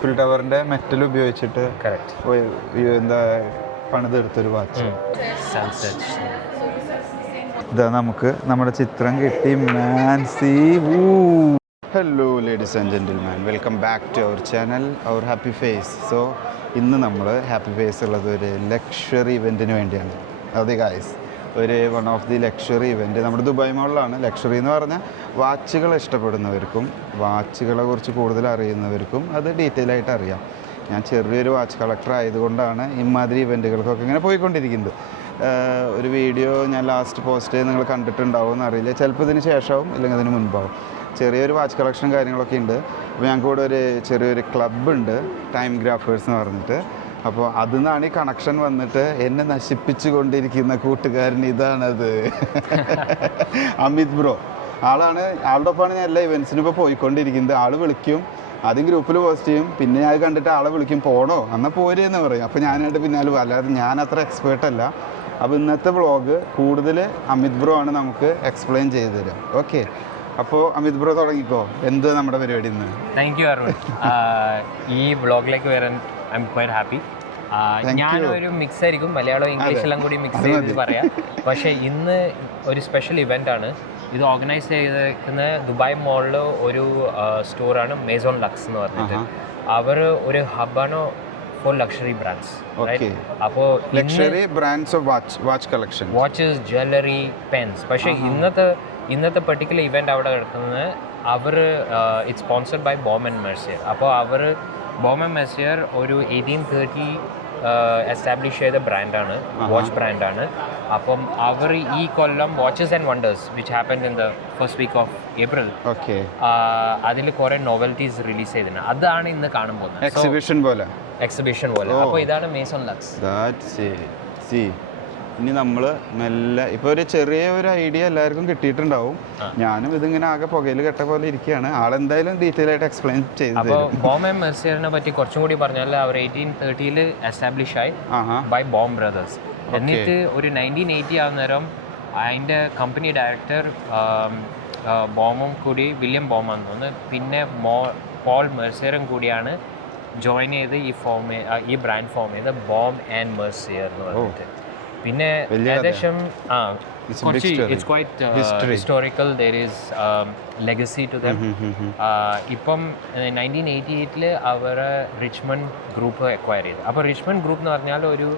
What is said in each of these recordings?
ഫിൽ ടവറിന്റെ metal ഉപയോഗിച്ചിട്ട് എന്താ പണിതെടുത്തൊരു watch. ഇതാ നമുക്ക് നമ്മുടെ ചിത്രം കിട്ടി. Hello ladies and gentleman, welcome back to our channel our happy face. So ഇന്ന് നമ്മൾ ഹാപ്പി ഫേസ് ഉള്ളത് ഒരു ലക്ഷറി ഇവൻറ്റിന് വേണ്ടിയാണ്. അതെ ഗായ്സ്, ഒരു one of the luxury event നമ്മുടെ ദുബായ് മോളിലാണ്. ലക്ഷറി എന്ന് പറഞ്ഞാൽ വാച്ചുകൾ ഇഷ്ടപ്പെടുന്നവർക്കും വാച്ചുകളെ കുറിച്ച് കൂടുതൽ അറിയുന്നവർക്കും അത് ഡീറ്റെയിൽ ആയിട്ട് അറിയാം. ഞാൻ ചെറിയൊരു വാച്ച് കളക്ടർ ആയതുകൊണ്ടാണ് ഇമാതിരി ഇവൻറ്റുകൾക്കൊക്കെ ഇങ്ങനെ പോയിക്കൊണ്ടിരിക്കുന്നത്. ഒരു വീഡിയോ ഞാൻ ലാസ്റ്റ് പോസ്റ്റ് നിങ്ങൾ കണ്ടിട്ടുണ്ടാവും എന്നറിയില്ല, ചിലപ്പോൾ ഇതിന് ശേഷമാവും ഇല്ലെങ്കിൽ അതിന് മുൻപാവും. ചെറിയൊരു വാച്ച് കളക്ഷൻ കാര്യങ്ങളൊക്കെ ഉണ്ട്. അപ്പോൾ ഞങ്ങൾക്ക് ഇവിടെ ഒരു ചെറിയൊരു ക്ലബ്ബുണ്ട്, ടൈം ഗ്രാഫേഴ്സ് എന്ന് പറഞ്ഞിട്ട്. അപ്പോൾ അതിൽ നിന്നാണ് ഈ കണക്ഷൻ വന്നിട്ട് എന്നെ നശിപ്പിച്ചു കൊണ്ടിരിക്കുന്ന കൂട്ടുകാരൻ ഇതാണത്. അമിത് ബ്രോ ആളാണ്. ആളുടെ ഒപ്പമാണ് ഞാൻ എല്ലാ ഇവൻറ്റ്സിനും ഇപ്പോൾ പോയിക്കൊണ്ടിരിക്കുന്നത്. ആൾ വിളിക്കും, ആദ്യം ഗ്രൂപ്പിൽ പോസ്റ്റ് ചെയ്യും, പിന്നെ ഞാൻ കണ്ടിട്ട് ആളെ വിളിക്കും, പോണോ എന്നാൽ പോരെന്ന് പറയും. അപ്പോൾ ഞാനായിട്ട് പിന്നാലും, അല്ലാതെ ഞാൻ അത്ര എക്സ്പേർട്ടല്ല. അപ്പോൾ ഇന്നത്തെ വ്ളോഗ് കൂടുതൽ അമിത് ബ്രോ ആണ് നമുക്ക് എക്സ്പ്ലെയിൻ ചെയ്തു തരാം. ഓക്കെ, അപ്പോൾ അമിത് ബ്രോ തുടങ്ങിക്കോ, എന്ത് നമ്മുടെ പരിപാടി ഇന്ന്? Thank you Arun. ഈ വ്ളോഗിലേക്ക് വരാൻ ഐ എം ക്വൈറ്റ് ഹാപ്പി. ഞാനൊരു മിക്സ് ആയിരിക്കും, മലയാളം ഇംഗ്ലീഷെല്ലാം കൂടി മിക്സ് ചെയ്ത് പറയാം. പക്ഷേ ഇന്ന് ഒരു സ്പെഷ്യൽ ഇവൻ്റ് ആണ്. ഇത് ഓർഗനൈസ് ചെയ്തിരിക്കുന്ന ദുബായ് മോളിൽ ഒരു സ്റ്റോറാണ് മേസോൺ ലക്സ് എന്ന് പറഞ്ഞിട്ട്. അവർ ഒരു ഹബ്ബാണ് ഫോർ ലക്ഷറി ബ്രാൻഡ്സ്. അപ്പോൾ luxury brands of watch collection, watches, jewellery, pens. പക്ഷേ ഇന്നത്തെ പെർട്ടിക്കുലർ ഇവൻ്റ് അവിടെ നടക്കുന്നത് അവർ it's sponsored by Baume and Mercier. അപ്പോൾ അവർ ബോം ആൻഡ് മെർസിയർ ഒരു 1830 എസ്റ്റാബ്ലിഷ് ചെയ്ത ബ്രാൻഡാണ്, വാച്ച് ബ്രാൻഡാണ്. അപ്പം അവർ ഈ കൊല്ലം watches and wonders which happen in the first week of April, അതിൽ കുറേ നോവൽറ്റീസ് റിലീസ് ചെയ്തിട്ടുണ്ട്. അതാണ് ഇന്ന് കാണാൻ പോകുന്നത്, എക്സിബിഷൻ പോലെ. അപ്പോൾ ഇതാണ് മേസോൺ ലക്സ്. ഇനി നമ്മൾ മെല്ലെ ഇപ്പോൾ ഒരു ചെറിയ ഒരു ഐഡിയ എല്ലാവർക്കും കിട്ടിയിട്ടുണ്ടാവും. ഞാനും ഇതിങ്ങനെ ആകെ പുകയിൽ കെട്ട പോലെ ഇരിക്കുകയാണ്. ആളെന്തായാലും ഡീറ്റെയിൽ ആയിട്ട് എക്സ്പ്ലെയിൻ ചെയ്തു. അപ്പോൾ ബോം ആൻഡ് മെർസിയറിനെ പറ്റി കുറച്ചും കൂടി പറഞ്ഞാൽ അവർ 1830 എസ്റ്റാബ്ലിഷ് ആയി ബൈ ബോം ബ്രദേഴ്സ്. എന്നിട്ട് ഒരു 1980 ആവുന്നേരം അതിൻ്റെ കമ്പനി ഡയറക്ടർ ബോമും കൂടി, വില്യം ബോമാന്ന് തോന്നുന്നു, പിന്നെ പോൾ മെർസിയറും കൂടിയാണ് ജോയിൻ ചെയ്ത് ഈ ബ്രാൻഡ് ഫോം ചെയ്ത് ബോം ആൻഡ് മെർസിയർ എന്ന് പറഞ്ഞിട്ട്. പിന്നെ ഏകദേശം it's quite historical, there is legacy to them. ഇപ്പം 1988 അവർ റിച്ച്മണ്ട് ഗ്രൂപ്പ് അക്വയർ ചെയ്തു. അപ്പോൾ റിച്ച്മണ്ട് ഗ്രൂപ്പ് എന്ന് പറഞ്ഞാൽ ഒരു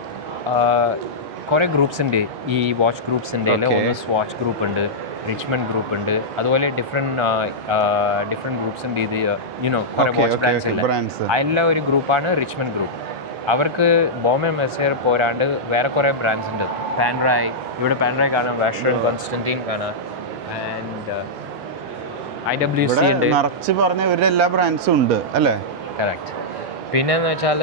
കുറേ ഗ്രൂപ്പ്സ് ഉണ്ട് ഈ വാച്ച് ഗ്രൂപ്പ്സിൻ്റെ. ഒന്ന് സ്വാച്ച് ഗ്രൂപ്പ് ഉണ്ട്, റിച്ച്മണ്ട് ഗ്രൂപ്പ് ഉണ്ട്, അതുപോലെ ഡിഫറെൻറ്റ് ഗ്രൂപ്പ്സ് ഉണ്ട്. ഇത് യുനോ കുറേ വാച്ച് ബ്രാൻഡ്സ് അതിലുള്ള ഒരു ഗ്രൂപ്പാണ് റിച്ച്മണ്ട് ഗ്രൂപ്പ്. അവർക്ക് ബോം ആൻഡ് മെർസിയർ പോരാണ്ട് വേറെ കുറേ ബ്രാൻഡ്സ് ഉണ്ട്. പാൻഡ്രായ്, ഇവിടെ പാൻഡ്രായ് കാണാം, വാഷറൻ, കോൺസ്റ്റന്റീൻ കാണാം, ആൻഡ് IWC ഉണ്ട്. നിറച്ച് പറഞ്ഞ ഇവരുടെ എല്ലാ ബ്രാൻഡ്സും ഉണ്ട് അല്ലേ? കറക്റ്റ്. പിന്നെന്ന് വെച്ചാൽ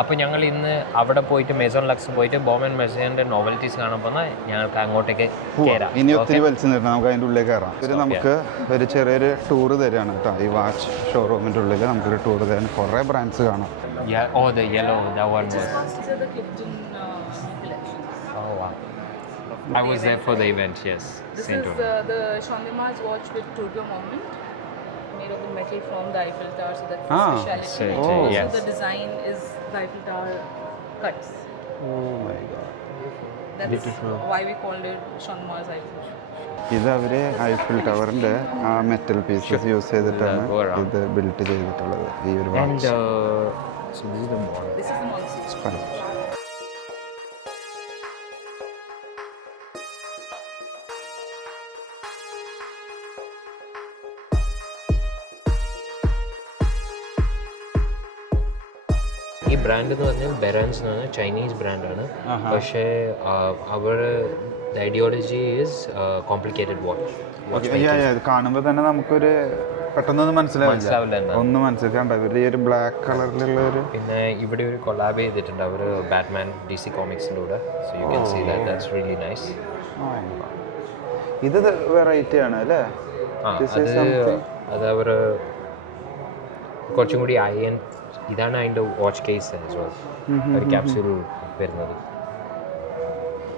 അപ്പോൾ ഞങ്ങൾ ഇന്ന് അവിടെ പോയിട്ട് മേസോൺ ലക്സ് പോയിട്ട് ബോം ആൻഡ് മെർസിയറിൻ്റെ നോവൽറ്റീസ് കാണാൻ പോകുന്ന ഞങ്ങൾക്ക് അങ്ങോട്ടേക്ക് കയറാം. ഇനി ഒത്തിരി വലിച്ചു നിർത്താം, നമുക്ക് അതിൻ്റെ ഉള്ളിൽ കയറാം. നമുക്ക് ഒരു ചെറിയൊരു ടൂർ തരികയാണ് കേട്ടോ. ഈ വാച്ച് ഷോറൂമിൻ്റെ ഉള്ളിൽ നമുക്കൊരു ടൂർ തരാൻ കുറേ ബ്രാൻഡ്സ് കാണാം. The yellow, that one was. These are the Clifton collection. Oh wow! I was there for the event. Yes. This is the Chandimal's watch with turbo movement, made of the metal from the Eiffel Tower. So that's the speciality. Yes. So the design is the Eiffel Tower cuts. Oh my god! That's beautiful. Why we called it Chandimal's Eiffel. ഇത് അവർ Eiffel ടവറിൻ്റെ ആ metal pieces use ചെയ്തിട്ടാണ് ഇത് build ചെയ്തിട്ടുള്ളത് ഈ ഒരു watch. So this is the model. This is the model. ഈ brand എന്ന് പറഞ്ഞാൽ ബെറാൻസ് എന്ന് പറഞ്ഞാൽ ചൈനീസ് ബ്രാൻഡാണ്. പക്ഷേ അവർ ഐഡിയോളജി ഈസ് കോംപ്ലിക്കേറ്റഡ് വാച്ച്. കാണുമ്പോൾ തന്നെ നമുക്കൊരു പെട്ടെന്നൊന്നും മനസ്സിലാവില്ല, ഒന്നും മനസ്സിലാക്കണ്ട. ഇവരുടെ ഈ ഒരു ബ്ലാക്ക് കളറിലുള്ള ഒരു, പിന്നെ ഇവിടെ ഒരു കൊളാബ് ചെയ്തിട്ടുണ്ട് അവർ ബാറ്റ്മാൻ DC കോമിക്സിൻ്റെ കൂടെ. So you can see that's really nice. ഇത് വെറൈറ്റി ആണ് അല്ലേ? അത് അവർ കുറച്ചും കൂടി ഇതാണ് അതിൻ്റെ വാച്ച് കേസ് ഒരു ക്യാപ്സ്യൂൾ വരുന്നത്.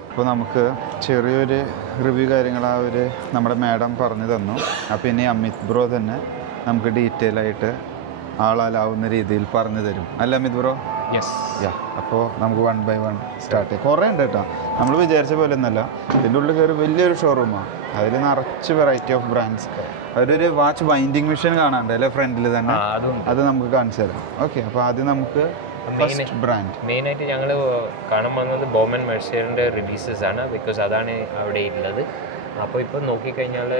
അപ്പോൾ നമുക്ക് ചെറിയൊരു റിവ്യൂ കാര്യങ്ങൾ നമ്മുടെ മാഡം പറഞ്ഞു തന്നു. അപ്പോൾ ഇനി അമിത് ബ്രോ തന്നെ നമുക്ക് ഡീറ്റെയിൽ ആയിട്ട് ആളാലാവുന്ന രീതിയിൽ പറഞ്ഞു തരും അല്ല അമിത് ബ്രോ? യെസ്. യാ, അപ്പോൾ നമുക്ക് 1 by 1 സ്റ്റാർട്ട് ചെയ്യാം. കുറേ ഉണ്ട് കേട്ടോ, നമ്മൾ വിചാരിച്ച പോലെ ഒന്നല്ല. ഇതിൻ്റെ ഉള്ളിൽ കയറി വലിയൊരു ഷോറൂമാണ്, അതിൽ നിറച്ച് വെറൈറ്റി ഓഫ് ബ്രാൻഡ്സ്. അവരൊരു വാച്ച് ബൈൻഡിങ് മെഷീൻ കാണാണ്ട് അല്ലേ ഫ്രണ്ടിൽ തന്നെ, അത് നമുക്ക് കാണിച്ചു തരാം. ഓക്കെ, അപ്പോൾ ആദ്യം നമുക്ക് ഫസ്റ്റ് ബ്രാൻഡ് മെയിനായിട്ട് ഞങ്ങൾ കാണാൻ വന്നത് ബോമൻ മെർസിയറിൻ്റെ റിലീസസ് ആണ്, ബിക്കോസ് അതാണ് അവിടെ ഉള്ളത്. അപ്പോൾ ഇപ്പോൾ നോക്കിക്കഴിഞ്ഞാൽ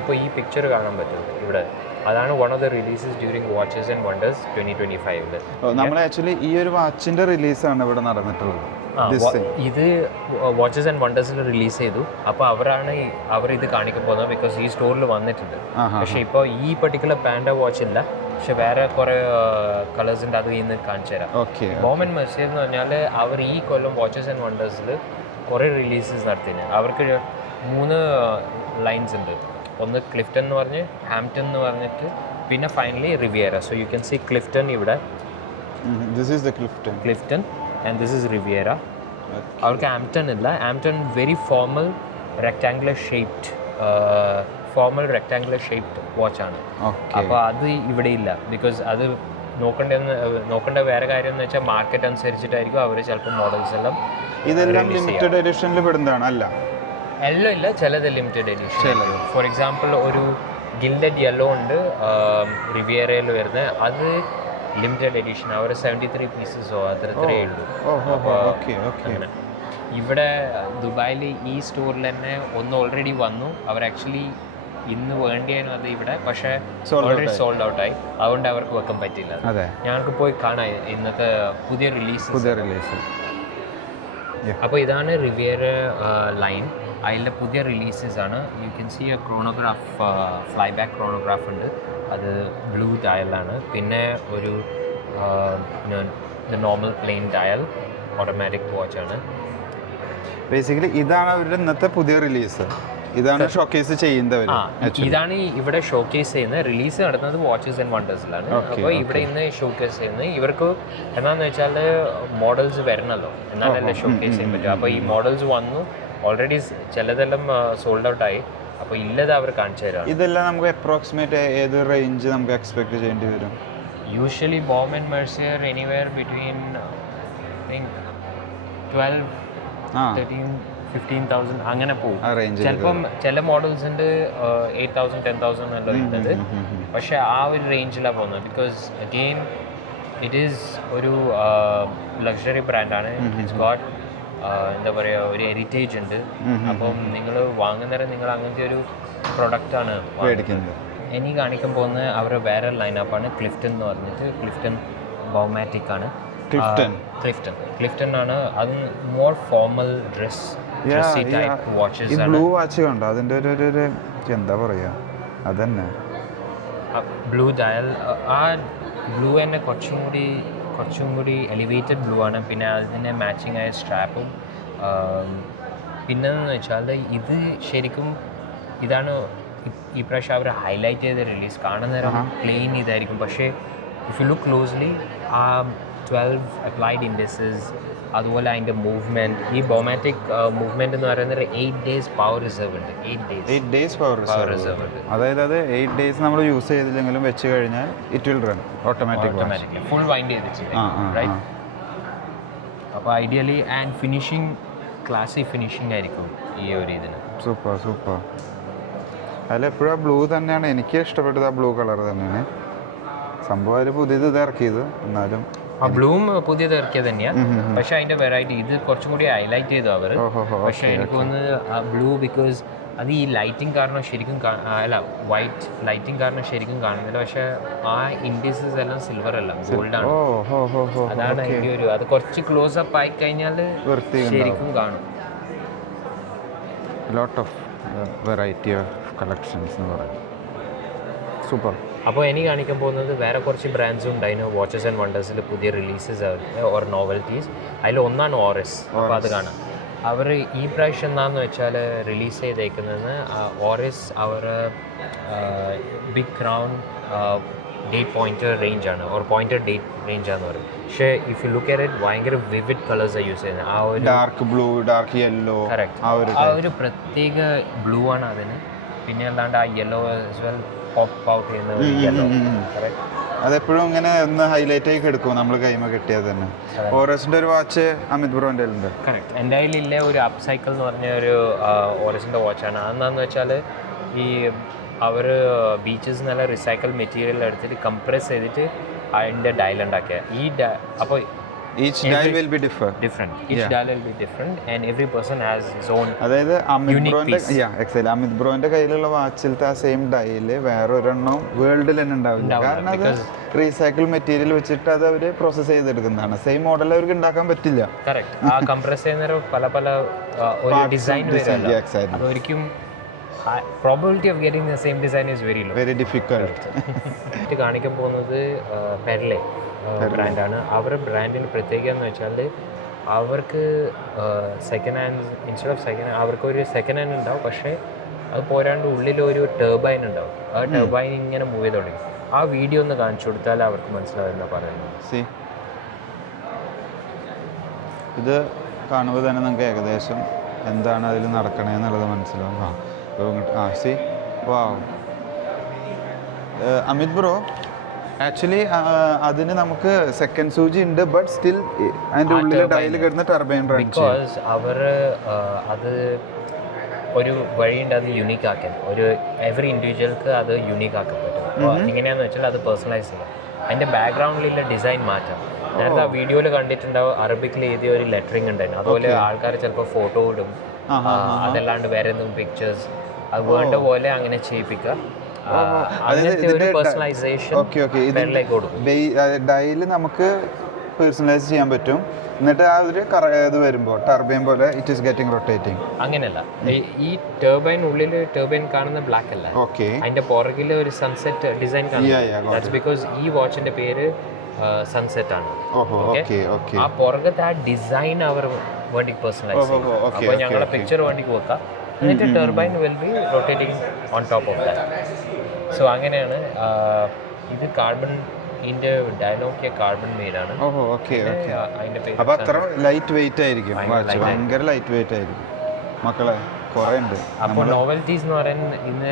ഇപ്പോൾ ഈ പിക്ചർ കാണാൻ പറ്റും ഇവിടെ, അതാണ് one of the releases during watches and wonders 2025. നമ്മൾ ആക്ച്വലി ഈ ഒരു വാച്ചിൻ്റെ റിലീസാണ് ഇവിടെ നടന്നിട്ടുള്ളത്. ഇത് വാച്ചസ് ആൻഡ് വണ്ടേഴ്സിൽ റിലീസ് ചെയ്തു. അപ്പോൾ അവർ ഇത് കാണിക്കാൻ പോകുന്നത്, ബിക്കോസ് ഈ സ്റ്റോറിൽ വന്നിട്ടുണ്ട്. പക്ഷേ ഇപ്പോൾ ഈ പെർട്ടിക്കുലർ പാൻഡ വാച്ച് ഇല്ല, പക്ഷെ വേറെ കുറേ കളേഴ്സിൻ്റെ അത് ഇന്ന് കാണിച്ചു തരാം. ബോമൻ മെർസിയർ എന്ന് പറഞ്ഞാൽ അവർ ഈ കൊല്ലം വാച്ചസ് ആൻഡ് വണ്ടേഴ്സിൽ കുറേ റിലീസസ് നടത്തിന്. അവർക്ക് 3 ലൈൻസ് ഉണ്ട്. ഒന്ന് ക്ലിഫ്റ്റൺ എന്ന് പറഞ്ഞ്, ഹാംപ്റ്റൺ എന്ന് പറഞ്ഞിട്ട്, പിന്നെ finally Riviera. So you can see Clifton ഇവിടെ, Clifton and this is Riviera. അവർക്ക് ഹാംപ്റ്റൺ ഇല്ല. Hampton very formal rectangular shaped വാച്ചാണ്. അപ്പോൾ അത് ഇവിടെ ഇല്ല, ബിക്കോസ് അത് നോക്കേണ്ട വേറെ കാര്യം എന്ന് വെച്ചാൽ മാർക്കറ്റ് അനുസരിച്ചിട്ടായിരിക്കും അവർ ചിലപ്പോൾ മോഡൽസ് എല്ലാം. ഇതെല്ലാം ലിമിറ്റഡ് എഡിഷനിൽ പെടുന്നതാണ് അല്ല? എല്ലാം ഇല്ല, ചിലത് ലിമിറ്റഡ് എഡിഷൻ. ഫോർ എക്സാമ്പിൾ ഒരു ഗിൽഡഡ് യെല്ലോ ഉണ്ട് റിവിയറയിൽ വരുന്നത്, അത് ലിമിറ്റഡ് എഡിഷൻ. അവർ 73 പീസസോ അത്രേ ഉള്ളൂ. അങ്ങനെ ഇവിടെ ദുബായിൽ ഈ സ്റ്റോറിൽ തന്നെ ഒന്ന് ഓൾറെഡി വന്നു. അവർ ആക്ച്വലി ഇന്ന് വേണ്ടിയായിരുന്നു അത് ഇവിടെ, പക്ഷേ ഓൾറെഡി സോൾഡ് ഔട്ടായി. അതുകൊണ്ട് അവർക്ക് വെക്കാൻ പറ്റില്ല. ഞങ്ങൾക്ക് പോയി കാണാം ഇന്നത്തെ പുതിയ റിലീസ്. അപ്പോൾ ഇതാണ് റിവിയർ ലൈൻ, അതിലെ പുതിയ റിലീസസ് ആണ്. You can see a chronograph, fly back chronograph ഉണ്ട്, അത് ബ്ലൂ ഡയലാണ്. പിന്നെ ഒരു നോർമൽ പ്ലെയിൻ ഡയൽ ഓട്ടോമാറ്റിക് വാച്ചാണ്. ബേസിക്കലി ഇതാണ് അവരുടെ ഇന്നത്തെ പുതിയ റിലീസ്. ഇതാണ് ഷോക്കേസ് ചെയ്യുന്നവർ. ഇതാണ് ഇവിടെ ഷോക്കേസ് ചെയ്യുന്നത്. റിലീസ് നടത്തുന്നത് വാച്ചസ് ആൻഡ് വണ്ടേഴ്സിലാണ്. അപ്പോൾ ഇവിടെ ഇന്ന് ഷോക്കേസ് ചെയ്യുന്നത് ഇവർക്ക് എന്താണെന്ന് വെച്ചാൽ മോഡൽസ് വരണമല്ലോ, എന്നാലല്ലേ ഷോക്കേസ് ചെയ്യാൻ പറ്റും. അപ്പോൾ ഈ മോഡൽസ് വന്നു, ഓൾറെഡി ചിലതെല്ലാം സോൾഡ് ഔട്ട് ആയി. അപ്പോൾ ഇല്ലത് അവർ കാണിച്ചു തരാം. ഇതെല്ലാം നമുക്ക് അപ്രോക്സിമേറ്റ് ഏത് റേഞ്ച് നമുക്ക് എക്സ്പെക്ട് ചെയ്യേണ്ടി വരും? Usually Baume Mercier anywhere between 12, 13, 15,000 അങ്ങനെ പോകും. ചിലപ്പം ചില മോഡൽസ് ഉണ്ട് 8,000, 10,000 എല്ലാം ഉള്ളത്. പക്ഷേ ആ ഒരു റേഞ്ചിലാണ് പോകുന്നത്, ബിക്കോസ് അഗെയിൻ ഇറ്റ് ഈസ് ഒരു ലക്ഷറി ബ്രാൻഡാണ്. ഇറ്റ്സ് ഗോട്ട് എന്താ പറയുക, ഒരു ഹെറിറ്റേജ് ഉണ്ട്. അപ്പം നിങ്ങൾ വാങ്ങുന്നേരം നിങ്ങൾ അങ്ങനത്തെ ഒരു പ്രൊഡക്റ്റാണ് മേടിക്കുന്നത്. ഇനി കാണിക്കാൻ പോകുന്നത് അവർ വേറെ ലൈനപ്പാണ്, ക്ലിഫ്റ്റൺ എന്ന് പറഞ്ഞിട്ട്. ക്ലിഫ്റ്റൺ ബോമാറ്റിക് ആണ്. ക്ലിഫ്റ്റൺ ആണ്. അത് മോർ ഫോർമൽ ഡ്രസ്സി ടൈപ്പ് വാച്ചസ് ആണ്. ബ്ലൂ വാച്ച് കണ്ടോ, അതിൻ്റെ ഒരു എന്താ പറയുക, അതന്നെ ബ്ലൂ ഡയൽ. ആ ബ്ലൂ തന്നെ കുറച്ചും കൂടി എലിവേറ്റഡ് ബ്ലൂ ആണ്. പിന്നെ അതിന് മാച്ചിങ് ആയ സ്ട്രാപ്പും. പിന്നെന്ന് വെച്ചാൽ ഇത് ശരിക്കും ഇതാണ് ഈ പ്രാവശ്യം അവർ ഹൈലൈറ്റ് ചെയ്ത റിലീസ്. കാണുന്നേരം പ്ലെയിൻ ഇതായിരിക്കും, പക്ഷേ ഇഫ് യു ലുക്ക് ക്ലോസ്ലി ആ 12 അപ്ലൈഡ് ഇൻഡസസ്, അതുപോലെ അതിൻ്റെ മൂവ്മെൻറ്റ്, ഈ ബോമാറ്റിക് മൂവ്മെൻറ്റ് എന്ന് പറയുന്നത് 8 days പവർ റിസർവ് ഉണ്ട്. 8 days പവർ റിസർവ് ഉണ്ട്. അതായത് അത് 8 days നമ്മൾ യൂസ് ചെയ്തില്ലെങ്കിലും വെച്ച് കഴിഞ്ഞാൽ it will run automatically full wind ചെയ്തിട്ട്, റൈറ്റ്? അപ്പോൾ ഐഡിയലി ആൻഡ് ഫിനിഷിങ് ക്ലാസി ഫിനിഷിംഗ് ആയിരിക്കും ഈ ഒരു ഇതിന്. സൂപ്പർ. അതിലെപ്പോഴും ബ്ലൂ തന്നെയാണ് എനിക്ക് ഇഷ്ടപ്പെട്ടത്. ആ ബ്ലൂ കളർ തന്നെയാണ് സംഭവം. അവർ പുതിയത് ഇത് ഇറക്കിയത്, എന്നാലും ആ ബ്ലൂം പുതിയത് ഇറക്കിയത് തന്നെയാണ്. പക്ഷേ അതിൻ്റെ വെറൈറ്റി ഇത് കുറച്ചും കൂടി ഹൈലൈറ്റ് ചെയ്തു അവർ. പക്ഷേ എനിക്ക് തോന്നുന്നത് ആ ബ്ലൂ, ബിക്കോസ് അത് ഈ ലൈറ്റിംഗ് കാരണം ശരിക്കും അല്ല, വൈറ്റ് ലൈറ്റിംഗ് കാരണം ശരിക്കും കാണുന്നില്ല. പക്ഷേ ആ ഇൻഡീസസ് എല്ലാം സിൽവർ അല്ല, ഗോൾഡാണ്. അതാണ് അതിൻ്റെ ഒരു, അത് കുറച്ച് ക്ലോസ് അപ്പ് ആയി കഴിഞ്ഞാൽ ശരിക്കും കാണും. Lot of variety of collections എന്ന് പറയും. സൂപ്പർ. അപ്പോൾ എനിക്ക് കാണിക്കാൻ പോകുന്നത് വേറെ കുറച്ച് ബ്രാൻഡ്സും ഉണ്ടായിരുന്നു വാച്ചസ് ആൻഡ് വണ്ടേഴ്സിൽ പുതിയ റിലീസസ് ഓർ നോവൽറ്റീസ്. അതിൽ ഒന്നാണ് ഓറസ്. അപ്പോൾ അത് കാണാം. അവർ ഈ പ്രാവശ്യം എന്താണെന്ന് വെച്ചാൽ റിലീസ് ചെയ്തേക്കുന്നത് ഓറസ് അവർ ബിഗ് ക്രൗൺ ഡേറ്റ് പോയിൻറ്റർ റേഞ്ചാണ്, ഓർ പോയിൻറ്റർ ഡേറ്റ് റേഞ്ചാന്ന് പറയും. പക്ഷേ if you look at it ഭയങ്കര വിവിഡ് കളേഴ്സാണ് യൂസ് ചെയ്യുന്നത്. ആ ഒരു dark blue, dark yellow, correct. ആ ഒരു പ്രത്യേക ബ്ലൂ ആണ് അതിന്. പിന്നെ അല്ലാണ്ട് ആ yellow as well pop out ചെയ്യുന്നത് യെല്ലോ. അതെപ്പോഴും ഇങ്ങനെ ഒന്ന് ഹൈലൈറ്റ് ആയി എടുക്കും നമ്മൾ കൈമ കിട്ടിയത് തന്നെ. ഓറസിന്റെ ഒരു വാച്ച് അമിത് ബ്രോന്റെ ഉണ്ട്. കറക്റ്റ്. എൻ്റെ കയ്യിലില്ല ഒരു അപ്പ് സൈക്കിൾ എന്ന് പറഞ്ഞ ഒരു ഓറസിൻ്റെ വാച്ചാണ്. അതെന്താണെന്ന് വെച്ചാൽ ഈ അവർ ബീച്ചസ് നല്ല റിസൈക്കിൾ മെറ്റീരിയൽ എടുത്തിട്ട് കംപ്രസ് ചെയ്തിട്ട് അതിൻ്റെ ഡയൽ ഉണ്ടാക്കിയ അപ്പോൾ each dial will be different. Each dial will be different and every person has his own. അതായത് അമിത് ബ്രോന്റെ കയ്യിലുള്ള വാച്ചിലത്തെ ആ സെയിം ഡയല് വേറെ ഒരെണ്ണം വേൾഡിൽ തന്നെ ഉണ്ടാവില്ല. കാരണം അത് റീസൈക്കിൾ മെറ്റീരിയൽ വെച്ചിട്ട് അത് അവർ പ്രോസസ് ചെയ്തെടുക്കുന്നതാണ്. സെയിം മോഡൽ അവർക്ക് ഉണ്ടാക്കാൻ പറ്റില്ല. കറക്റ്റ്. ആ കംപ്രസ് ചെയ്യുന്ന പല ഒരു design അതൊരിക്കും probability of getting the same design is very low. Very difficult. ഇത് കാണിക്കാൻ പോകുന്നത് പെർലെ ബ്രാൻഡാണ്. അവരുടെ ബ്രാൻഡിന് പ്രത്യേകത എന്ന് വെച്ചാൽ അവർക്ക് second hand instead of second അവർക്ക് ഒരു സെക്കൻഡ് ഹാൻഡ് ഉണ്ടാവും, പക്ഷേ അത് പോരാണ്ട് ഉള്ളിലൊരു ടർബൈൻ ഉണ്ടാവും. ആ ടർബൈൻ ഇങ്ങനെ മൂവ് ചെയ്ത് തുടങ്ങി. ആ വീഡിയോ ഒന്ന് കാണിച്ചു കൊടുത്താൽ അവർക്ക് മനസ്സിലാവും എന്താ പറയുന്നത്. ഇത് കാണുമ്പോൾ തന്നെ നമുക്ക് ഏകദേശം എന്താണ് അതിൽ നടക്കണേന്നുള്ളത് മനസ്സിലാവും. വാവ്. അമിത് ബ്രോ ആക്ച്വലി അതിന് നമുക്ക് സെക്കൻഡ് സൂചി ഉണ്ട്, ബട്ട് സ്റ്റിൽ അതിൻ്റെ ഉള്ളിൽ ഡയൽ കിടന്ന് ടർബൈൻ റൺ ചെയ്യും. ബിക്കോസ് അവർ അത് ഒരു വഴിയുണ്ട് അത് യുണീക്ക് ആക്കാൻ. ഒരു എവറി ഇൻഡിവിജ്വൽക്ക് അത് യുണീക്ക് ആക്കാൻ പറ്റും. അപ്പോൾ എങ്ങനെയാണെന്ന് വെച്ചാൽ അത് പേഴ്സണലൈസ് ചെയ്യാം. അതിൻ്റെ ബാക്ക്ഗ്രൗണ്ടിലുള്ള ഡിസൈൻ മാറ്റാം. നേരത്തെ ആ വീഡിയോയിൽ കണ്ടിട്ടുണ്ടാവും അറബിക്കിൽ എഴുതിയ ഒരു ലെറ്ററിങ് ഉണ്ടായിരുന്നു. അതുപോലെ ആൾക്കാർ ചിലപ്പോൾ ഫോട്ടോ ഇടും, അതല്ലാണ്ട് വേറെ എന്തെങ്കിലും പിക്ചേഴ്സ് അത് വേണ്ട പോലെ അങ്ങനെ ചെയ്യിപ്പിക്കുക. ഡയല് നമുക്ക് പേഴ്സണലൈസ് ചെയ്യാൻ പറ്റും. എന്നിട്ട് ആ ഒരു ഇത് വരുമ്പോൾ ടർബൈൻ പോലെ ഇറ്റ് ഈസ് ഗെറ്റിംഗ് റൊട്ടേറ്റിംഗ്. അങ്ങനെയല്ല, ഈ ടർബൈൻ ഉള്ളിൽ ടർബൈൻ കാണുന്ന ബ്ലാക്ക് അല്ല, അതിന്റെ പുറകിൽ ഒരു സൺസെറ്റ് ഡിസൈൻ കാണുന്നത്. ബിക്കോസ് ഈ വാച്ചിന്റെ പേര് സൺസെറ്റ് ആണ്. ആ പുറകത്തെ ആ ഡിസൈൻ അവർ വേണ്ടി പേഴ്സണലൈസ് ചെയ്യും. അപ്പോൾ ഞങ്ങളെ പിക്ചർ വേണ്ടി വെക്കാം. എന്നിട്ട് turbine will be rotating on top of that. So അങ്ങനെയാണ്. ഇത് കാർബൺ, ഇതിന്റെ ഡയലോക്കിയ കാർബൺ മെയ്ഡാണ്. അതിന്റെ പേര്. അപ്പോൾ അത്ര ലൈറ്റ് വെയിറ്റ് ആയിരിക്കും, ഭയങ്കര ലൈറ്റ് വെയിറ്റ് ആയിരിക്കും മക്കളെ. കുറേ ഉണ്ട്. അപ്പോൾ നോവൽറ്റീസ് എന്ന് പറയുന്നത് ഇന്ന്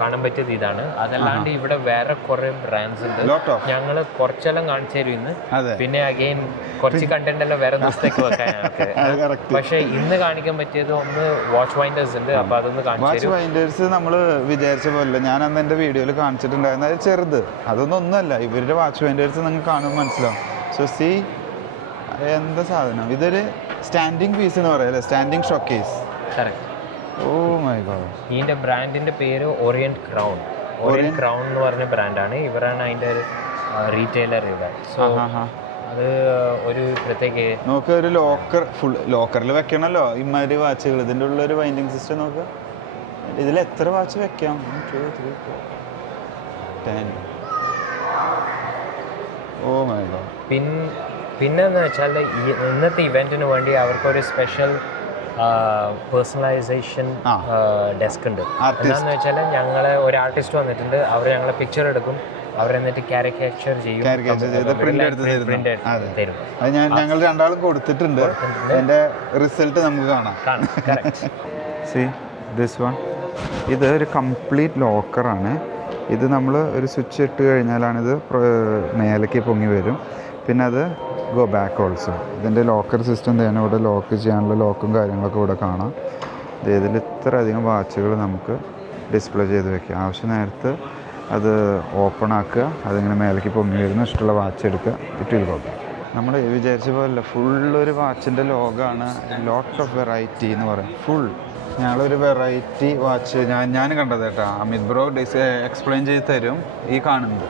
കാണാൻ പറ്റിയത് ഇതാണ്. അതല്ലാണ്ട് ഇവിടെ വേറെ കുറേ ബ്രാൻഡ്സ് ഉണ്ട്. ഞങ്ങൾ കുറച്ചെല്ലാം കാണിച്ചു തരും ഇന്ന്. പിന്നെ അഗെയിൻ കുറച്ച് കണ്ടന്റ് എല്ലാം വേറെ ദിവസത്തേക്ക് വെക്കാൻ. പക്ഷേ ഇന്ന് കാണിക്കാൻ പറ്റിയത് ഒന്ന് വാച്ച് വൈൻഡേഴ്സ് ഉണ്ട്. അപ്പോൾ അതൊന്ന് കാണിച്ചു തരും. വാച്ച് വൈൻഡേഴ്സ് നമ്മൾ വിചാരിച്ച പോലെ ഞാൻ അന്ന് എൻ്റെ വീഡിയോയിൽ കാണിച്ചിട്ടുണ്ടായിരുന്നു. അത് ചെറുത്, അതൊന്നൊന്നുമല്ല. ഇവരുടെ വാച്ച് വൈൻഡേഴ്സ് നിങ്ങൾക്ക് കാണുമ്പോൾ മനസ്സിലാവും. സോ സി എന്താ സാധനം. ഇതൊരു സ്റ്റാൻഡിങ് പീസ് എന്ന് പറയാം അല്ലേ, standing showcase. Correct. Oh my god. ഇതിന്റെ ബ്രാൻഡിന്റെ പേര് ഓറിയന്റ് ക്രൗൺ. ഓറിയന്റ് ക്രൗൺ എന്ന് പറഞ്ഞ ബ്രാൻഡാണ്. ഇവരാണ് അതിന്റെ റീറ്റെയിലർ ഇവിടെ. സോ അത് ഒരു പ്രത്യേക നോക്ക്, ഒരു ലോക്കറിൽ വെക്കണമല്ലോ ഇമാതിരി വാച്ചുകൾ. ഇതിൻ്റെ ഉള്ളൊരു വൈൻഡിങ് സിസ്റ്റം നോക്കുക. ഇതിൽ എത്ര വാച്ച് വെക്കാം? 1 2 3 4 10. Oh my god. പിന്നെന്ന് വെച്ചാൽ ഇന്നത്തെ ഇവന്റിന് വേണ്ടി അവർക്കൊരു സ്പെഷ്യൽ പേഴ്സണലൈസേഷൻ ഡെസ്ക് ഉണ്ട്. എന്താണെന്ന് വെച്ചാൽ ഞങ്ങളെ ഒരു ആർട്ടിസ്റ്റ് വന്നിട്ടുണ്ട്. അവർ ഞങ്ങളെ പിക്ചർ എടുക്കും, അവർ എന്നിട്ട് കാരിക്കേച്ചർ ചെയ്യും, പ്രിന്റ് തരും. അത് ഞങ്ങൾ രണ്ടാളും കൊടുത്തിട്ടുണ്ട്. അതിന്റെ റിസൾട്ട് നമുക്ക് കാണാം. See this one. ഇത് ഒരു കംപ്ലീറ്റ് ലോക്കറാണ്. ഇത് നമ്മൾ ഒരു സ്വിച്ച് ഇട്ട് കഴിഞ്ഞാലാണിത് മേലേക്ക് പൊങ്ങി വരും. പിന്നെ അത് ഗോ ബാക്ക് ഓൾസോ. ഇതിൻ്റെ ലോക്കർ സിസ്റ്റം തന്നെ ഇവിടെ ലോക്ക് ചെയ്യാനുള്ള ലോക്കും കാര്യങ്ങളൊക്കെ ഇവിടെ കാണാം. ഇതിൽ ഇത്ര അധികം വാച്ചുകൾ നമുക്ക് ഡിസ്പ്ലേ ചെയ്ത് വെക്കുക. ആവശ്യ നേരത്ത് അത് ഓപ്പൺ ആക്കുക, അതിങ്ങനെ മേലേക്ക് പൊങ്ങി വരുന്നു, ഇഷ്ടമുള്ള വാച്ച് എടുക്കുക, ഇറ്റ് വിൽ ഗോ ബാക്ക്. നമ്മൾ വിചാരിച്ച പോലെ ഫുള്ളൊരു വാച്ചിൻ്റെ ലോഗാണ്. ലോട്ട് ഓഫ് വെറൈറ്റി എന്ന് പറയും. ഫുൾ ഞങ്ങളൊരു വെറൈറ്റി വാച്ച് ഞാൻ കണ്ടത് കേട്ടോ. അമിത് ബ്രോ എക്സ്പ്ലെയിൻ ചെയ്ത് തരും ഈ കാണുന്നത്.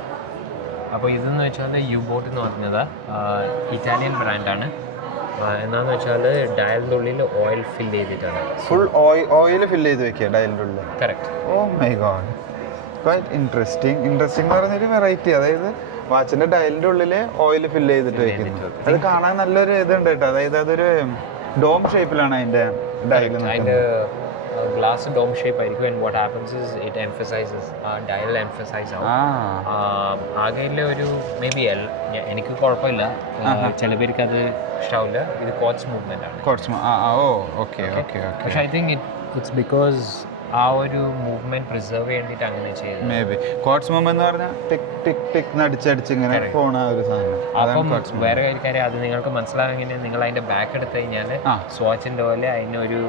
അപ്പോൾ ഇതെന്ന് വെച്ചാൽ യു ബോട്ട് എന്ന് പറഞ്ഞത് ഇറ്റാലിയൻ ബ്രാൻഡാണ്. എന്താണെന്ന് വെച്ചാൽ ഡയലിൻ്റെ ഉള്ളിൽ ഓയിൽ ഫില്ല് ചെയ്തിട്ടാണ്. ഫുൾ ഓയിൽ ഫില്ല് ചെയ്ത് വെക്കുക ഡയലിൻ്റെ ഉള്ളിൽ. Correct. Oh my god, quite interesting എന്ന് പറഞ്ഞൊരു വെറൈറ്റി. അതായത് വാച്ചിൻ്റെ ഡയലിൻ്റെ ഉള്ളിൽ ഓയിൽ ഫില്ല് ചെയ്തിട്ട് വെക്കുന്നത്. അത് കാണാൻ നല്ലൊരു ഇതുണ്ട് കേട്ടോ. അതായത് അതൊരു ഡോം ഷേപ്പിലാണ് അതിൻ്റെ ഡയൽ. അതിൻ്റെ ഗ്ലാസ് ഡോം ഷേപ്പ് ആയിരിക്കും. And what happens is it emphasises, dial emphasise ആവും. ആകെയിലെ ഒരു മേ ബി എനിക്ക് കുഴപ്പമില്ല, ചില പേർക്ക് അത് ഇഷ്ടാവില്ല. ഇത് കോച്ച് മൂവ്മെന്റ് ആണ്. പക്ഷേ ഐ തിങ്ക് ഇറ്റ്സ് ബിക്കോസ് ആ ഒരു മൂവ്മെന്റ് പ്രിസർവ് ചെയ്തിട്ട് അങ്ങനെ ചെയ്തത്. മേ ബി കോട്സ് മൂവ്മെന്റ് എന്ന് പറഞ്ഞാൽ ടിക് ടിക് ടിക് അടിച്ചടിച്ച് ഇങ്ങനെ പോണ ഒരു സാധനം. അപ്പം വേറെ കാര്യം അത് നിങ്ങൾക്ക് മനസ്സിലാകെങ്കിൽ നിങ്ങൾ അതിന്റെ ബാക്ക് എടുത്തു കഴിഞ്ഞാൽ സ്വാച്ചിന്റെ പോലെ അതിനൊരു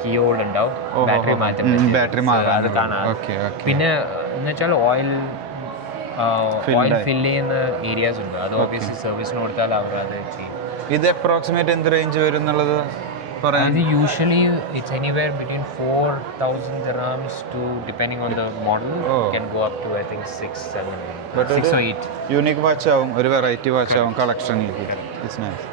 കീ ഹോൾഡ് ഉണ്ടാവും, ബാറ്ററി മാറ്റാൻ അത് കാണാം. പിന്നെ എന്ന് വെച്ചാൽ ഓയിൽ ഫില്ല് ചെയ്യുന്ന ഏരിയാസ് ഉണ്ട്, അത് ഓബിയസ്ലി സർവീസിന് കൊടുത്താൽ അവർ അത് ചെയ്യും. ഇത് അപ്രോക്സിമേറ്റ് എന്ത് റേഞ്ച് വരും എന്നുള്ളത് പറയാൻ? ഇത് usually it's anywhere between 4,000 dirhams to depending on the model can go up to I think 6-7 or 8. Unique watch ആവും, ഒരു വെറൈറ്റി വാച്ച് ആവും കളക്ഷനിലേക്ക്. It's nice.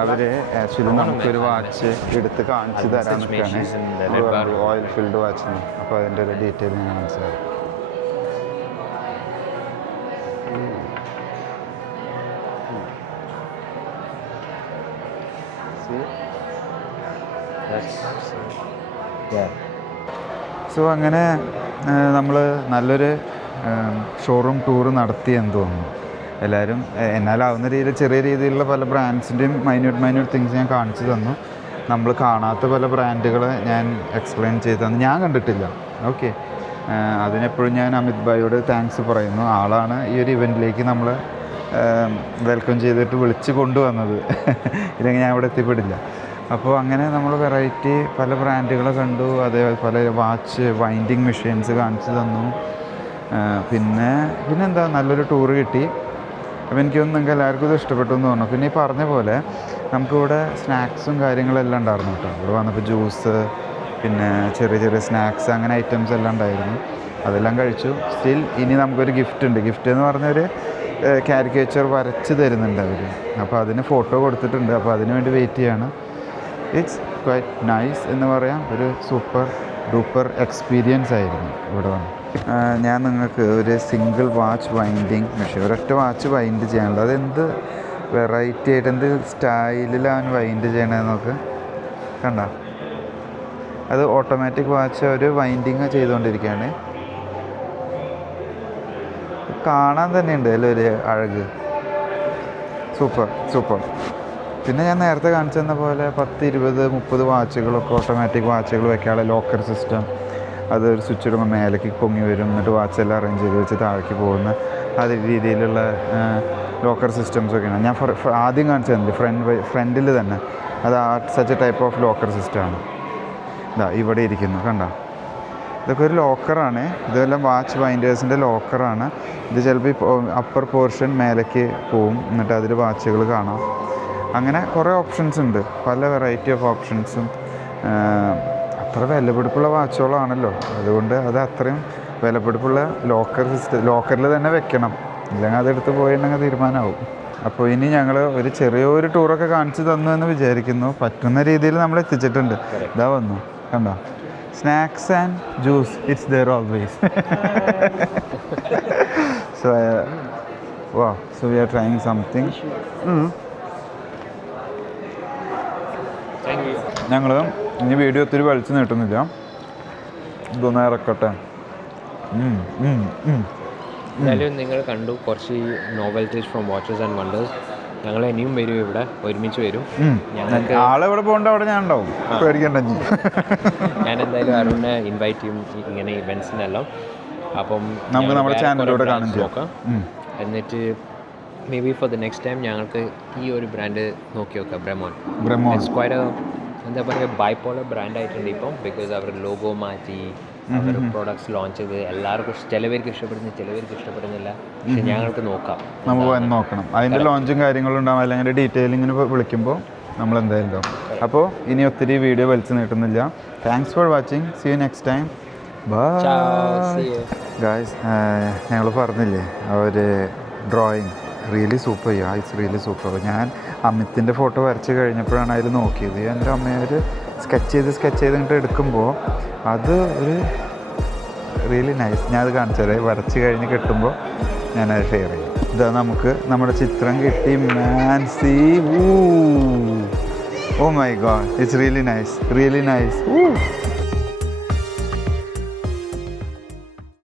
അവർ ആക്ച്വലി നമുക്കൊരു വാച്ച് എടുത്ത് കാണിച്ചു തരാൻ നിൽക്കുകയാണ്, ഓയിൽ ഫിൽഡ് വാച്ച്. അപ്പോൾ അതിൻ്റെ ഒരു ഡീറ്റെയിൽ ഞാൻ മനസ്സിലാവും. സോ അങ്ങനെ നമ്മൾ നല്ലൊരു ഷോറൂം ടൂർ നടത്തിയെന്ന് തോന്നുന്നു എല്ലാവരും. എന്നാലാവുന്ന രീതിയിൽ ചെറിയ രീതിയിലുള്ള പല ബ്രാൻഡ്സിൻ്റെയും മൈന്യൂട്ട് തിങ്സ് ഞാൻ കാണിച്ചു തന്നു. നമ്മൾ കാണാത്ത പല ബ്രാൻഡുകൾ ഞാൻ എക്സ്പ്ലെയിൻ ചെയ്ത് തന്നു. ഞാൻ കണ്ടിട്ടില്ല. ഓക്കെ, അതിനെപ്പോഴും ഞാൻ അമിത് ഭായിയോട് താങ്ക്സ് പറയുന്നു. ആളാണ് ഈ ഒരു ഇവൻറ്റിലേക്ക് നമ്മൾ വെൽക്കം ചെയ്തിട്ട് വിളിച്ച് കൊണ്ടുവന്നത്. ഇല്ലെങ്കിൽ ഞാൻ ഇവിടെ എത്തിപ്പെടില്ല. അപ്പോൾ അങ്ങനെ നമ്മൾ വെറൈറ്റി പല ബ്രാൻഡുകളെ കണ്ടു, അതേപോലെ പല വാച്ച് വൈൻഡിങ് മെഷീൻസ് കാണിച്ചു തന്നു. പിന്നെന്താ നല്ലൊരു ടൂറ് കിട്ടി. അപ്പോൾ എനിക്കൊന്നും നിങ്ങൾക്ക് എല്ലാവർക്കും ഇത് ഇഷ്ടപ്പെട്ടു എന്ന് തോന്നുന്നു. പിന്നെ ഈ പറഞ്ഞ പോലെ നമുക്കിവിടെ സ്നാക്സും കാര്യങ്ങളെല്ലാം ഉണ്ടായിരുന്നു കേട്ടോ. ഇവിടെ വന്നപ്പോൾ ജ്യൂസ്, പിന്നെ ചെറിയ ചെറിയ സ്നാക്സ്, അങ്ങനെ ഐറ്റംസ് എല്ലാം ഉണ്ടായിരുന്നു. അതെല്ലാം കഴിച്ചു. സ്റ്റിൽ ഇനി നമുക്കൊരു ഗിഫ്റ്റ് ഉണ്ട്. ഗിഫ്റ്റ് എന്ന് പറഞ്ഞൊരു കാരിക്കേച്ചർ വരച്ച് തരുന്നുണ്ട് അവർ. അപ്പോൾ അതിന് ഫോട്ടോ കൊടുത്തിട്ടുണ്ട്. അപ്പോൾ അതിന് വേണ്ടി വെയിറ്റ് ചെയ്യാണ്. ഇറ്റ്സ് ക്വൈറ്റ് നൈസ് എന്ന് പറയാം. ഒരു സൂപ്പർ ഡൂപ്പർ എക്സ്പീരിയൻസ് ആയിരുന്നു ഇവിടെ വന്ന്. ഞാൻ നിങ്ങൾക്ക് ഒരു സിംഗിൾ വാച്ച് വൈൻഡിങ് മെഷീൻ, ഒരൊറ്റ വാച്ച് വൈൻഡ് ചെയ്യാനുള്ളത്, അതെന്ത് വെറൈറ്റി ആയിട്ട് എന്ത് സ്റ്റൈലിലാണ് വൈൻഡ് ചെയ്യണതെന്ന് നോക്ക്. കണ്ട, അത് ഓട്ടോമാറ്റിക് വാച്ച് ഒരു വൈൻഡിങ് ചെയ്തുകൊണ്ടിരിക്കുകയാണ്. കാണാൻ തന്നെ ഉണ്ട് അതിലൊരു അഴക്. സൂപ്പർ. പിന്നെ ഞാൻ നേരത്തെ കാണിച്ചു തന്ന പോലെ 10, 20, 30 വാച്ചുകളൊക്കെ ഓട്ടോമാറ്റിക് വാച്ചുകൾ വെക്കാനുള്ള ലോക്കർ സിസ്റ്റം. അതൊരു സ്വിച്ച് ഇടുമ്പോൾ മേലേക്ക് പൊങ്ങി വരും, എന്നിട്ട് വാച്ചെല്ലാം അറേഞ്ച് ചെയ്ത് വെച്ച് താഴേക്ക് പോകുന്ന അതേ രീതിയിലുള്ള ലോക്കർ സിസ്റ്റംസൊക്കെയാണ് ഞാൻ ആദ്യം കാണിച്ചു തന്നില്ല. ഫ്രണ്ടിൽ തന്നെ അത് such A type of locker സിസ്റ്റമാണ്. ഇതാ ഇവിടെ ഇരിക്കുന്നു, കണ്ട. ഇതൊക്കെ ഒരു ലോക്കറാണ്. ഇതെല്ലാം വാച്ച് വൈൻഡേഴ്സിൻ്റെ ലോക്കറാണ്. ഇത് ചിലപ്പോൾ അപ്പർ പോർഷൻ മേലേക്ക് പോവും, എന്നിട്ട് അതിൽ വാച്ചുകൾ കാണാം. അങ്ങനെ കുറേ ഓപ്ഷൻസ് ഉണ്ട്, പല വെറൈറ്റി ഓഫ് ഓപ്ഷൻസും. അത്ര വിലപിടിപ്പുള്ള വാച്ചുകളാണല്ലോ, അതുകൊണ്ട് അത് അത്രയും വിലപിടിപ്പുള്ള ലോക്കറിൽ തന്നെ വെക്കണം, ഇല്ലെങ്കിൽ അതെടുത്ത് പോയിട്ടുണ്ടെങ്കിൽ തീരുമാനമാവും. അപ്പോൾ ഇനി ഞങ്ങൾ ഒരു ചെറിയൊരു ടൂറൊക്കെ കാണിച്ചു തന്നു എന്ന് വിചാരിക്കുന്നു. പറ്റുന്ന രീതിയിൽ നമ്മൾ എത്തിച്ചിട്ടുണ്ട്. ഇതാ വന്നു, കണ്ടോ, snacks and juice, it's there always. So we are trying something. ഞങ്ങൾ ഇനി വീഡിയോ ഒത്തിരി വലിച്ചു നീട്ടുന്നില്ല, ഇതൊന്ന് ഇറക്കട്ടെ. എന്തായാലും നിങ്ങൾ കണ്ടു കുറച്ച് നോവൽറ്റീസ് ഫ്രോം വാച്ചസ് ആൻഡ് വണ്ടേഴ്സ്. ഞങ്ങൾ ഇനിയും വരും, ഇവിടെ ഒരുമിച്ച് വരും. ആളെവിടെ പോകണ്ട അവിടെ ഞാൻ ഉണ്ടാവും, പേടിക്കണ്ട. ഞാൻ എന്തായാലും അരുണിനെ ഇൻവൈറ്റ് ചെയ്യും ഇങ്ങനെ ഇവൻസിനെല്ലാം. അപ്പം നമുക്ക് നമ്മുടെ ചാനലിലൂടെ കാണാൻ നോക്കാം. എന്നിട്ട് may be for the next time ഞങ്ങൾക്ക് ഈ ഒരു ബ്രാൻഡ് നോക്കി നോക്കാം, ബ്രെമോൺ. സ്ക്വയർ എന്താ പറയുക, ബൈപോളർ ബ്രാൻഡായിട്ടുണ്ട് ഇപ്പം. ബിക്കോസ് അവർ ലോഗോ മാറ്റി അവർ പ്രോഡക്ട്സ് ലോഞ്ച് ചെയ്ത് എല്ലാവർക്കും ചിലവർക്ക് ഇഷ്ടപ്പെടുന്നു, ചിലവർക്ക് ഇഷ്ടപ്പെടുന്നില്ല. പക്ഷെ ഞങ്ങൾക്ക് നോക്കാം, നമുക്ക് വന്ന് നോക്കണം. അതിൻ്റെ ലോഞ്ചും കാര്യങ്ങളും ഉണ്ടാവും, അല്ലെങ്കിൽ ഡീറ്റെയിലിങ്ങിന് വിളിക്കുമ്പോൾ നമ്മൾ എന്തായാലും ഉണ്ടാവും. അപ്പോൾ ഇനി ഒത്തിരി വീഡിയോ വലിച്ചു നീട്ടുന്നില്ല. Thanks for watching. See you next time. Bye guys. ഞങ്ങൾ പറഞ്ഞില്ലേ ആ ഒരു drawing really super. It's really super. ഞാൻ അമിത്തിൻ്റെ ഫോട്ടോ വരച്ച് കഴിഞ്ഞപ്പോഴാണ് അതിൽ നോക്കിയത്. എൻ്റെ അമ്മയൊരു സ്കെച്ച് ചെയ്ത് ഇങ്ങോട്ട് എടുക്കുമ്പോൾ അത് ഒരു റിയലി നൈസ്. ഞാനത് കാണിച്ചത് വരച്ച് കഴിഞ്ഞ് കിട്ടുമ്പോൾ ഞാനത് ഷെയർ ചെയ്യും. ഇതാ നമുക്ക് നമ്മുടെ ചിത്രം കിട്ടി. Man see, oh my God, it's really nice.